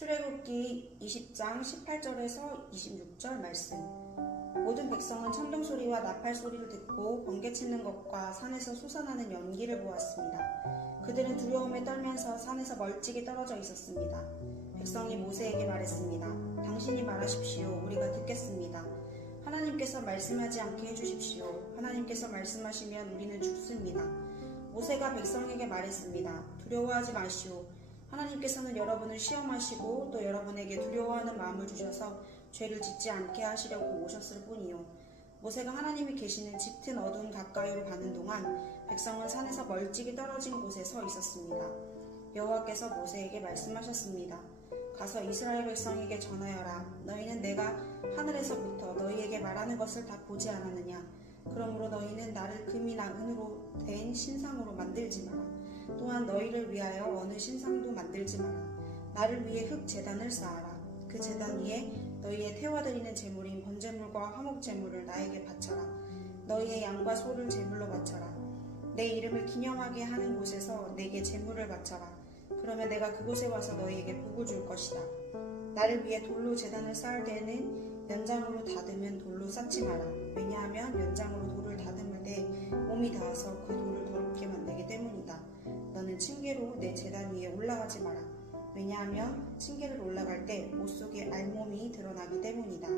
출애굽기 20장 18절에서 26절 말씀. 모든 백성은 천둥 소리와 나팔 소리를 듣고 번개 치는 것과 산에서 솟아나는 연기를 보았습니다. 그들은 두려움에 떨면서 산에서 멀찍이 떨어져 있었습니다. 백성이 모세에게 말했습니다. 당신이 말하십시오. 우리가 듣겠습니다. 하나님께서 말씀하지 않게 해주십시오. 하나님께서 말씀하시면 우리는 죽습니다. 모세가 백성에게 말했습니다. 두려워하지 마시오. 하나님께서는 여러분을 시험하시고 또 여러분에게 두려워하는 마음을 주셔서 죄를 짓지 않게 하시려고 오셨을 뿐이요. 모세가 하나님이 계시는 짙은 어두운 가까이로 가는 동안 백성은 산에서 멀찍이 떨어진 곳에 서 있었습니다. 여호와께서 모세에게 말씀하셨습니다. 가서 이스라엘 백성에게 전하여라. 너희는 내가 하늘에서부터 너희에게 말하는 것을 다 보지 않았느냐? 그러므로 너희는 나를 금이나 은으로 된 신상으로 만들지 마라. 또한 너희를 위하여 어느 신상도 만들지 마라. 나를 위해 흙 제단을 쌓아라. 그 제단 위에 너희의 태워드리는 제물인 번제물과 화목 제물을 나에게 바쳐라. 너희의 양과 소를 제물로 바쳐라. 내 이름을 기념하게 하는 곳에서 내게 제물을 바쳐라. 그러면 내가 그곳에 와서 너희에게 복을 줄 것이다. 나를 위해 돌로 제단을 쌓을 때에는 연장으로 다듬은 돌로 쌓지 마라. 왜냐하면 연장으로 돌을 다듬을 때 몸이 닿아서 그 돌을 층계로 내 제단 위에 올라가지 마라. 왜냐하면 층계를 올라갈 때 옷 속에 알몸이 드러나기 때문이다.